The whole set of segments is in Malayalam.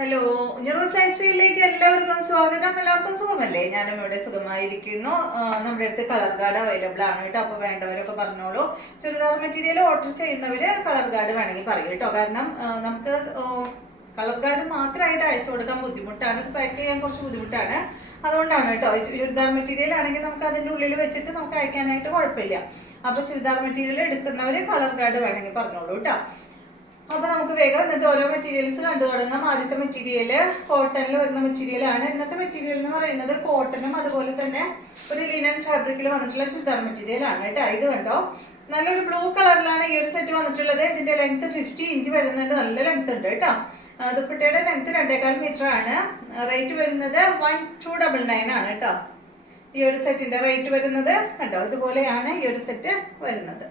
ഹലോ, ന്യൂറോസൈൻസിലേക്ക് എല്ലാവർക്കും സ്വാഗതം. എല്ലാവർക്കും സുഖമല്ലേ? ഞാനും ഇവിടെ സുഖമായിരിക്കുന്നു. നമ്മുടെ അടുത്ത് കളർ ഗാർഡ് അവൈലബിൾ ആണ് കേട്ടോ. അപ്പോൾ വേണ്ടവരൊക്കെ പറഞ്ഞോളൂ. ചുരിദാർ മെറ്റീരിയൽ ഓർഡർ ചെയ്യുന്നവര് കളർ ഗാർഡ് വേണമെങ്കിൽ പറയും കേട്ടോ. കാരണം നമുക്ക് കളർ ഗാർഡ് മാത്രമായിട്ട് അയച്ചു കൊടുക്കാൻ ബുദ്ധിമുട്ടാണ്. ഇത് പാക്ക് ചെയ്യാൻ കുറച്ച് ബുദ്ധിമുട്ടാണ്. അതുകൊണ്ടാണ് കേട്ടോ. ചുരിദാർ മെറ്റീരിയൽ ആണെങ്കിൽ നമുക്ക് അതിൻ്റെ ഉള്ളിൽ വെച്ചിട്ട് നമുക്ക് അയക്കാനായിട്ട് കുഴപ്പമില്ല. അപ്പോൾ ചുരിദാർ മെറ്റീരിയൽ എടുക്കുന്നവര് കളർ ഗാർഡ് വേണമെങ്കിൽ പറഞ്ഞോളൂ കേട്ടോ. അപ്പൊ നമുക്ക് വേഗം ഇന്നത്തെ ഓരോ മെറ്റീരിയൽസ് കണ്ടു തുടങ്ങാം. ആദ്യത്തെ മെറ്റീരിയൽ കോട്ടണിൽ വരുന്ന മെറ്റീരിയൽ ആണ്. ഇന്നത്തെ മെറ്റീരിയൽ എന്ന് പറയുന്നത് കോട്ടണും അതുപോലെ തന്നെ ഒരു ലിനൻ ഫാബ്രിക്കിൽ വന്നിട്ടുള്ള ചുരിദാർ മെറ്റീരിയൽ ആണ് കേട്ടോ. ഇത് കണ്ടോ, നല്ലൊരു ബ്ലൂ കളറിലാണ് ഈ ഒരു സെറ്റ് വന്നിട്ടുള്ളത്. ഇതിന്റെ ലെങ്ത് 50 ഇഞ്ച് വരുന്നുണ്ട്. നല്ല ലെങ്ത് ഉണ്ട് കേട്ടോ. ദുപ്പട്ടയുടെ ലെങ്ത് 2.25 മീറ്റർ ആണ്. റേറ്റ് വരുന്നത് 1299 ആണ് കേട്ടോ. ഈ ഒരു സെറ്റിന്റെ റേറ്റ് വരുന്നത് കണ്ടോ, ഇതുപോലെയാണ് ഈ ഒരു സെറ്റ് വരുന്നത്.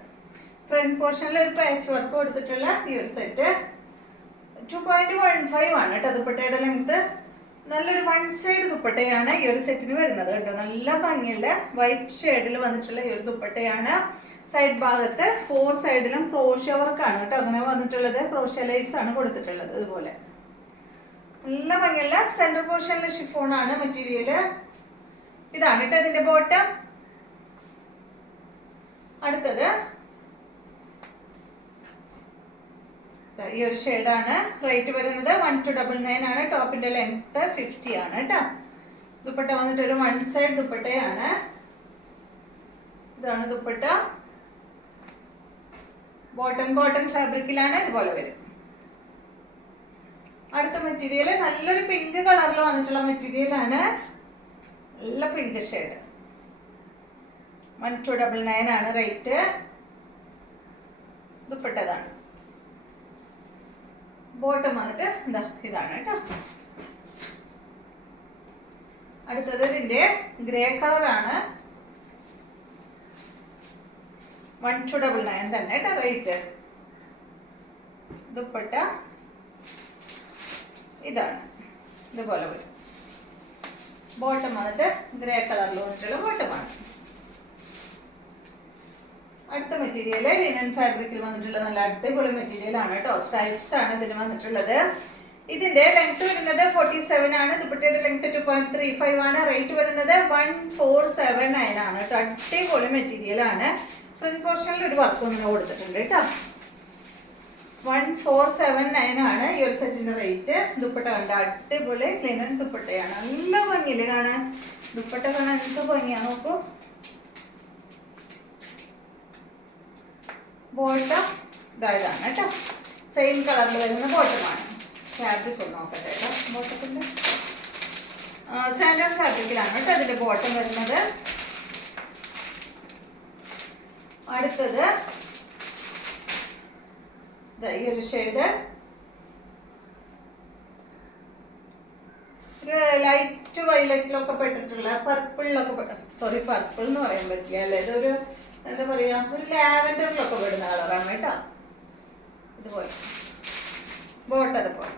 ഫ്രണ്ട് പോർഷനിൽ ഒരു പാച്ച് വർക്ക് കൊടുത്തിട്ടുള്ള ഈ ഒരു സെറ്റ് 2.15 ആണ് കേട്ടോ. ദുപ്പട്ടയുടെ ലെങ്ത് നല്ലൊരു വൺ സൈഡ് ദുപ്പട്ടയാണ് ഈ ഒരു സെറ്റിന് വരുന്നത് കേട്ടോ. നല്ല ഭംഗിയുള്ള വൈറ്റ് ഷെയ്ഡിൽ വന്നിട്ടുള്ള ഈ ഒരു ദുപ്പട്ടയാണ്. സൈഡ് ഭാഗത്ത് 4 സൈഡിലും ക്രോഷ്യ വർക്കാണ് കേട്ടോ അങ്ങനെ വന്നിട്ടുള്ളത്. ക്രോഷ്യ ലൈസ് ആണ് കൊടുത്തിട്ടുള്ളത്. ഇതുപോലെ നല്ല ഭംഗിയുള്ള സെന്റർ പോർഷനിലെ ഷിഫോൺ ആണ് മെറ്റീരിയൽ. ഇതാണ് കേട്ടോ ഇതിന്റെ ബോട്ടം. അടുത്തത് ഈ ഒരു ഷെയ്ഡാണ്. റേറ്റ് വരുന്നത് 1299 ആണ്. ടോപ്പിന്റെ ലെങ്ത് 50 ആണ് കേട്ടോ. ദുപ്പട്ട വന്നിട്ട് ഒരു വൺ സൈഡ് ദുപ്പട്ടയാണ്. ഇതാണ് ദുപ്പട്ട. Bottom cotton ഫാബ്രിക്കിലാണ്. ഇതുപോലെ വരും. അടുത്ത മെറ്റീരിയൽ നല്ലൊരു പിങ്ക് കളറിൽ വന്നിട്ടുള്ള മെറ്റീരിയൽ ആണ്. നല്ല പിങ്ക് ഷെയ്ഡ്. 1299 ആണ് റേറ്റ്. ദുപ്പട്ടതാണ്. ബോട്ടം വന്നിട്ട് എന്താ ഇതാണ് കേട്ടോ. അടുത്തത് ഇതിന്റെ ഗ്രേ കളറാണ്. 1299 തന്നെ കേട്ടോ റേറ്റ്. ദുപ്പട്ട ഇതാണ്. ഇതുപോലെ വരും. ബോട്ടം വന്നിട്ട് ഗ്രേ കളറിൽ വന്നിട്ടുള്ള ബോട്ടമാണ്. അടുത്ത മെറ്റീരിയൽ ലിനൻ ഫാബ്രിക്കിൽ വന്നിട്ടുള്ള നല്ല അടിപൊളി മെറ്റീരിയൽ ആണ് കേട്ടോ. സ്ട്രൈപ്സ് ആണ് ഇതിന് വന്നിട്ടുള്ളത്. ഇതിന്റെ ലെങ്ത് വരുന്നത് 47 ആണ്. ദുപ്പട്ടയുടെ ലെങ്ത് 2.35 ആണ്. റേറ്റ് വരുന്നത് 1479 ആണ് കേട്ടോ. അടിപൊളി മെറ്റീരിയൽ ആണ്. ഫ്രണ്ട് പോർഷനിൽ ഒരു വർക്ക് ഒന്നും കൊടുത്തിട്ടുണ്ട് കേട്ടോ. 1479 ആണ് ഈ ഒരു സെറ്റിന്റെ റേറ്റ്. ദുപ്പട്ട കണ്ട അടിപൊളി ലിനൻ ദുപ്പട്ടയാണ്. നല്ല ഭംഗിയില് കാണാൻ. ദുപ്പട്ട കാണാൻ എന്ത് ഭംഗിയാ നോക്കൂ. ബോട്ടം ഇതാണ് കേട്ടോ. സെയിം കളറിൽ വരുന്ന ബോട്ടമാണ്. ഫാബ്രിക് ഒന്ന് നോക്കട്ടെ കേട്ടോ. ബോട്ടത്തിന്റെ സാൻഡൺ ഫാബ്രിക്കിലാണ് കേട്ടോ അതിന്റെ ബോട്ടം വരുന്നത്. അടുത്തത് ഈ ഒരു ഷെയ്ഡ് ഒരു ലൈറ്റ് വയലറ്റിലൊക്കെ പെട്ടിട്ടുള്ള പർപ്പിളിലൊക്കെ സോറി പർപ്പിൾ എന്ന് പറയാൻ പറ്റില്ല അല്ലേ. ഇതൊരു എന്താ പറയാ, ഒരു ലാവൻഡറിലൊക്കെ പെടുന്ന കളറാണ് കേട്ടോ. ഇതുപോലെ ബോട്ട് അതുപോലെ.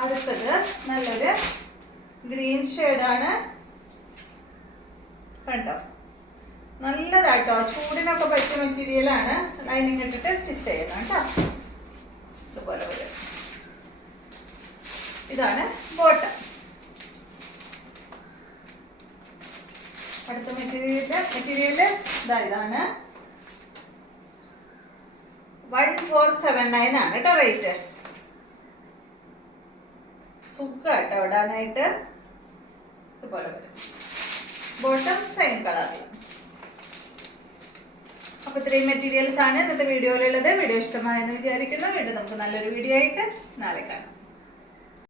അടുത്തത് നല്ലൊരു ഗ്രീൻ ഷെയ്ഡാണ് കണ്ടോ. നല്ലതാട്ടോ. ചൂടിനൊക്കെ പറ്റിയ മെറ്റീരിയലാണ്. ലൈനിങ് ഇട്ടിട്ട് സ്റ്റിച്ച് ചെയ്യണം കേട്ടോ. ഇതുപോലെ വരും. ഇതാണ് ബോട്ടം. അടുത്ത മെറ്റീരിയല് ഇതാണ്. 1479 ആണ് കേട്ടോ റേറ്റ്. സുഖാട്ടോ ഇടാനായിട്ട്. ഇതുപോലെ വരും. ബോട്ടം സെയിം കളറിൽ. അപ്പൊ ഇത്രയും മെറ്റീരിയൽസ് ആണ് ഇന്നത്തെ വീഡിയോയിലുള്ളത്. വീഡിയോ ഇഷ്ടമായെന്ന് വിചാരിക്കുന്നു. വീണ്ടും നമുക്ക് നല്ലൊരു വീഡിയോ ആയിട്ട് നാളെ കാണാം.